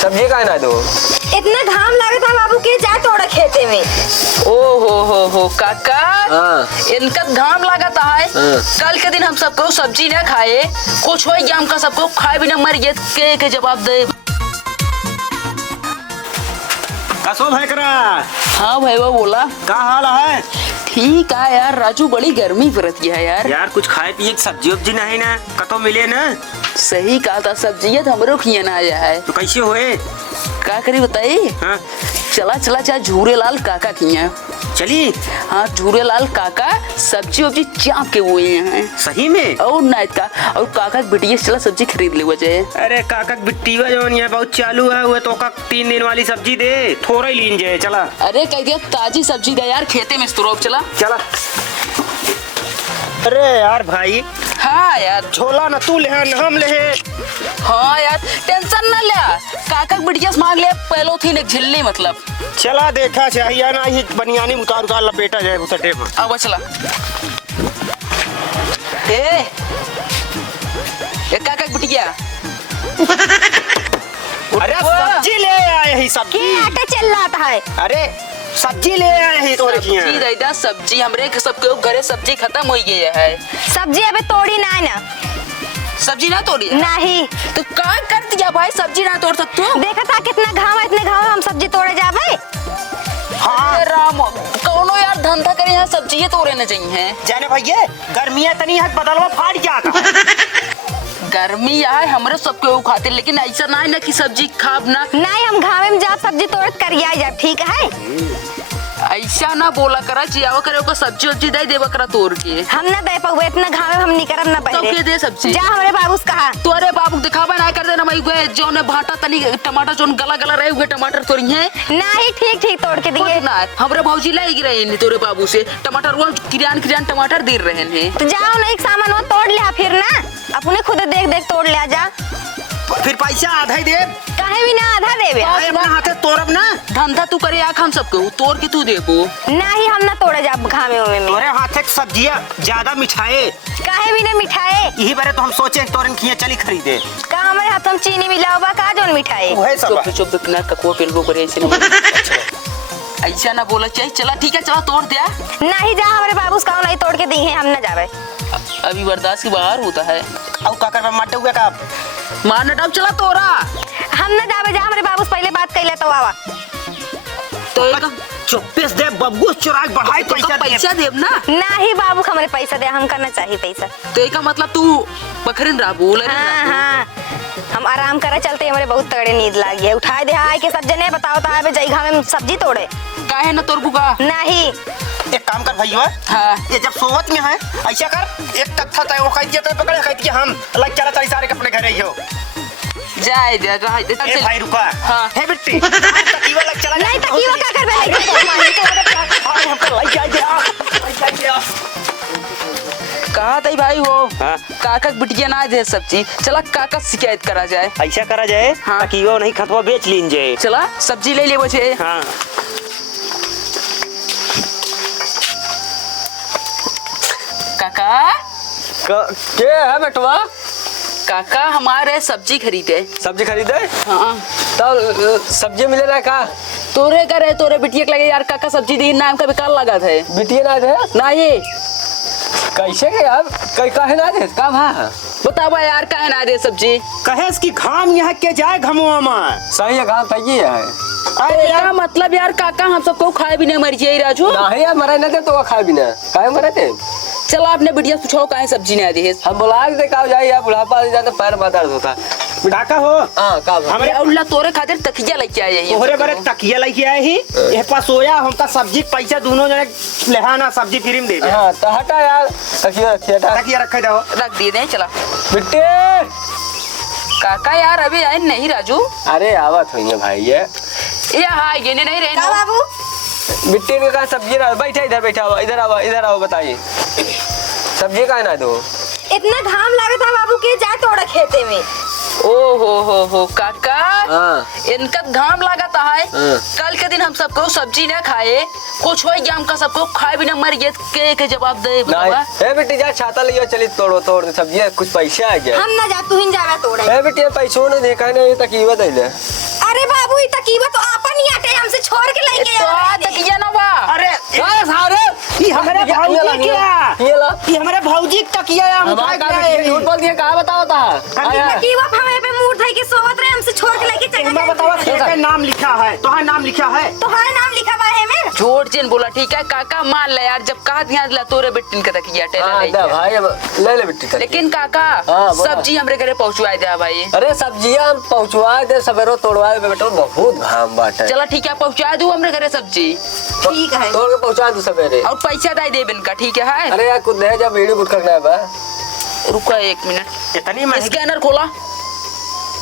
सब्जी का ना दो। इतना घाम लागत है बाबू के जा तोड़ा खेते में। ओ हो काका। हाँ। इनका घाम लागत है। कल के दिन हम सबको सब्जी न खाए, कुछ हो गया हमका सबको खाए बिना मर गए के जवाब दे। कसो भाई करा। हाँ भाई वो बोला का हाल है? ठीक है यार राजू, बड़ी गर्मी पड़ती है यार। यार कुछ खाए पिए सब्जी उब्जी नहीं ना कतो मिले ना। सही कहा था, सब्जी तो हमरो खिया ना आया है। तो कैसे होए? का करी बताइए। हाँ? चला चला चाहे झूरेलाल काका खिया। चली। हाँ झूरेलाल काका सब्जी वब्जी चाप के हुए हैं। सही में? और नाइट का और काका बिटिया चला सब्जी खरीद ले वजह। अरे काका बिट्टीवा जो यहाँ बहुत चालू है, वो तो का 3 दिन वाली सब्जी दे, थोड़ा ही लीन जाए। चला। अरे कह दिया ताजी सब्जी दे यार, खेते में स्टोर चला। चला। अरे यार भाई। हाँ यार झोला न तू ले न हम ले। हाँ यार टेंशन ना ले, काका बिटिया से मांग ले पहलो थी ने झिल्ली मतलब। चला देखा चाहिए ना, ये बनियानी उतार उतार लपेटा जाए उतटे में। अब चला। ए काका बिटिया। अरे सब्जी ले आए ही सब्जी। के आटे चल रहा है। अरे सब्जी ले आए ही तो सब्जी दैदा सब्जी हमरे के सबके घरे सब्जी खत्म हो गई है। सब्जी अबे तोड़ी ना है ना। सब्जी ना तोड़ी नहीं तो का कर दिया भाई, सब्जी ना तोड़ सकते हो। देखा था कितना घाम है, इतने घाम में हम सब्जी तोड़े जाबे। हाँ राम कौनो यार धंधा करे यहाँ सब्जी तोड़े न चाहिए। जाने भैया गर्मियाँ तनी है बदलवा फाड़ जाता। गर्मी है हमरे सबके खातिर, लेकिन ऐसा ना है ना कि सब्जी खाब ना। नहीं हम घामे में जा सब्जी तोड़त करिया जा, ठीक है। ऐसा ना बोला करा, जियावा करे ओका सब्जी उब्जी दे देवा करा तोड़ के। हम ना दे पावे, इतना घामे में हम नहीं करब ना तो बहरे। के दे सब्जी जा हमरे बाबू से कहा। तोरे बाबू दिखावा ना कर देना मई गए जो ने भाटा तनी टमाटर जोन गला गला रहे हुए टमाटर तोड़ी है। नहीं ठीक ठीक तोड़ के दिए। ना हमरे भौजी लाइक रहे हैं तोरे बाबू से टमाटर वो किरान टमाटर दे रहे हैं। तो जाओ ना एक सामान वो तोड़ लिया फिर ना, अपने खुद देख देख तोड़ लिया जा। फिर पैसा आधा ही दे। कहे भी ना आधा देवे। अपना हाथे तोड़ब ना। धंधा तू करे आख हम सबको तोड़ के तू देखो। नहीं हम ना तोड़े जा घामे में। तोरे हाथे सब्जियाँ ज्यादा मिठाए। कहे भी ना मिठाई। यही बारे तो हम सोचे तोरन खिया चली खरीदे। का हमारे हाथ में चीनी मिलावा का जोन मिठाई। वही सब। चुप ना कको पेलबो करे ऐसे ना। ऐसा ना बोला चाहिए। चला ठीक है चला तोड़ दिया। नहीं जा हमारे बाबू से कहो नहीं तोड़ के दी है, हम ना जावे। अभी बर्दाश्त के बाहर होता है। अब का कर मटे हुए का मारना डाब चला तोरा। हम ना जावे, जा हमारे बाबू से पहले बात कर ले तो आवा। तो एक चुप्पे दे बब्बू चुराए बढ़ाई पैसा देब ना। नहीं बाबू हमारे पैसा दे, हम करना चाहिए पैसा। तो एक मतलब तू बखरिन रहा बोल। हाँ हाँ हम आराम करे चलते, हमारे बहुत तगड़े नींद लागी है। उठाए दे आए के सब जने बताओ तो जई घामे में सब्जी तोड़े। काहे ना तोड़ बुका। नहीं एक काम कर भैया। हाँ ये जब सोवत में है ऐसा कर, एक तख्ता तय वो कह दिया तो पकड़े कह दिया हम लग चला चली सारे अपने घर ही हो। जाए दे रहा दे ए भाई रुका। हाँ हे बिट्टी तकीवा लग चला। नहीं तकीवा का कर बे। हमको लग जाए। कहा था भाई वो हाँ? काका बिटिया ना दे सब्जी। चला काका शिकायत करा जाए। ऐसा करा जाए। हाँ। तकीवा नहीं खतवा बेच लीन जाए। चला सब्जी ले ले बचे। हाँ काका के है बेटवा? काका हमारे सब्जी खरीदे। सब्जी खरीदे? हाँ तब सब्जी मिलेला का? तोरे करे तोरे बिटिया के लगे यार काका सब्जी दी नाम का बेकार लगा थे। बिटिया ना दे? ना ये कैसे के यार? कहे ना दे का भा? बतावा यार काहे ना दे सब्जी। कहे इसकी घाम यहाँ के जाए घमुआ में। सही है काम सही है। अरे यार मतलब यार काका हम सबको खाए भी नहीं मर जाए राजू। नहीं यार मरे ना दे तो खाए बिना काहे मरे थे? चला आपने बिटिया पूछो काहे सब्जी नहीं दे। हम बुला के देखा जाए यार, बुढ़ापा आ जाता पैर में दर्द होता। डाका हो। हाँ का भा? हमरे उल्ला तोरे खातिर तकिया लेके आए हैं। तोहरे बारे तकिया लेके आए ही। ये पास सोया हमका सब्जी पैसा दोनों जने लेहाना सब्जी फ्री में दे दे। हाँ तो हटा यार तकिया तकिया रखे दो। रख दिए दे चला। बिट्टे काका यार अभी आए नहीं राजू। अरे आवत हुई है भाई ये हाँ ये नहीं रहे का बाबू मिट्टी में कहा सब्जी ना बैठा इधर बैठा हुआ इधर आओ बताइए सब्जी का ना दो। इतना घाम लागत है बाबू के जा तोड़ा खेते में। ओ हो काका। हाँ। इनका घाम लागत है। हाँ। कल के दिन हम सबको सब्जी न खाए, कुछ हो गया हमका सबको खाए बिना मर गए के जवाब दे बतावा। ए बेटी जा छाता लियो चली तोड़ दे सब्जी कुछ पैसे आ गया। हम ना जा तू ही जावा तोड़े। ए बेटी पैसों ने देखा नहीं तकीवा दे ले। अरे बाबू ई तकीवा तो आपन ही आटे हमसे छोड़ के लेके तो आ तकिया ना बा अरे अरे सारे ये हमारे भौजी क्या ये ला ये हमारे भौजी का तकिया है, हम उठा के लाए झूठ बोल दिया कहाँ बताओ था तकीवा हमें पे मुंह उठाई के सोवत रहे हमसे छोड़ के लेके चले हमें बताओ क्या नाम लिखा है, तो है नाम लिखा है। तो हमारा नाम लिखा हुआ है मेरे। झूठ जिन बोला ठीक है काका मान ले यार, जब कहा ध्यान दिला तोरे बेटिन का तकिया टेलर ले भाई अब ले ले बिट्टी लेकिन काका हाँ, बोला। सब्जी हमरे घरे पहुंचवाए दे भाई। अरे सब्जियां हम पहुंचवा दे सवेरो तोड़वा दे बेटा, बहुत घाम बाटे। चलो ठीक है पहुंचा दूं हमरे घरे सब्जी ठीक है तोड़ के पहुंचा दू सवेरे। और पैसा दे देबन का ठीक है। अरे यार कुछ दे जा, वीडियो कुछ करना है बा। रुको 1 मिनट, इतनी महंगी स्कैनर खोला।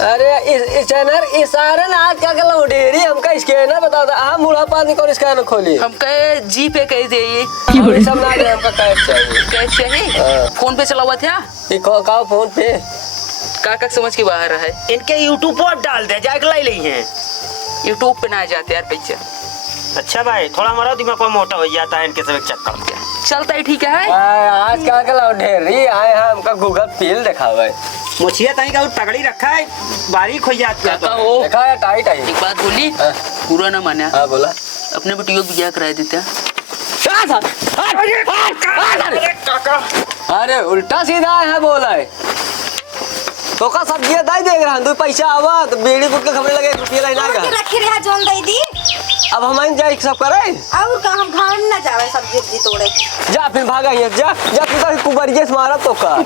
अरे इस चैनल इशारा ना क्या कर लो डेरी हमका स्कैनर बता दो। हम मुड़ा पानी को स्कैनर खोली हम कहे जी पे कह दे ये ये सब ना दे, हमका कैश चाहिए। कैश चाहिए हाँ। फोन पे चला हुआ था ये का फोन पे काका समझ के बाहर है। इनके यूट्यूब पर डाल दे जाके लाई ली हैं। यूट्यूब पे ना जाते यार पैसा। अच्छा भाई थोड़ा हमारा दिमाग को मोटा हो जाता है इनके सब चक्कर में। चलता है ठीक है। आज क्या कर लो ढेरी आए हैं, हमका गूगल पील देखा हुआ है। मुछिया तहीं का तगड़ी रखा है, बारीक हो जाती है। काका वो देखा है टाइट है। एक बात बोली हाँ। पूरा ना माना, हाँ बोला। अपने बेटियों को बियाह करा देते हैं। अरे उल्टा सीधा है बोला है तो का सब्जियां दाई देख रहा तू पैसा आवा तो बीड़ी गुट के खबरे लगे रुपया लेना और का। के रखे रहा जोन दई दी अब हम जाए सब करे और का हम घाम ना जावे सब्जी उब्जी तोड़े। जा फिर भागा ये जा जा फिर कुबरिये से मारा तो का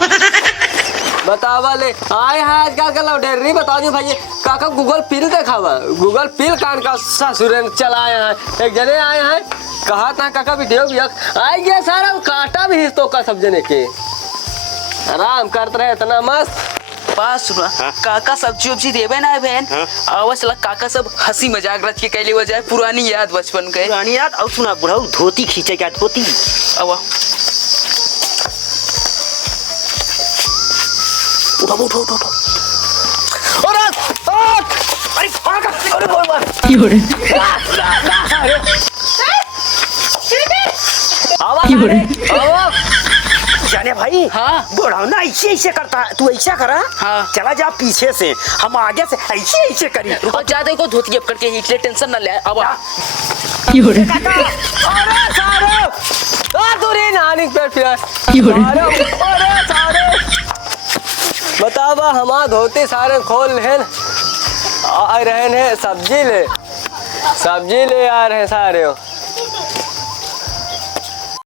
बतावा ले आए हैं आज क्या कर लो डेरी बता दो भाई। काका गूगल पिल देखा हुआ, गूगल पिल कान का ससुर चलाए हैं। एक जने आए हैं कहा था काका वीडियो भी आए गया सारा काटा भी तो का सब जने के आराम करते रहे इतना मस्त। 5 रुपया काका सब्जी उब्जी देवे ना बहन। आवा चला काका सब हंसी मजाक रच के कैले हो जाए, पुरानी याद बचपन के। पुरानी याद। और सुना बुढ़ाऊ धोती खींचे क्या धोती। आवा उठो उठो उठो उठो। अरे भाग अरे बोल मार आवाज जाने भाई। हाँ। बुढ़ाऊ ना ऐसे ऐसे करता है, तू ऐसा करा। हाँ। चला जा पीछे से, हम आगे से ऐसे ऐसे करी। और ज्यादा को धोती अब करके हिटले टेंशन ना ले। आवा अरे सारे तू रे नानी पे फिर अरे सारे बतावा हमार धोती सारे खोल हैं आ रहे हैं सब्जी ले आ रहे हैं सारे।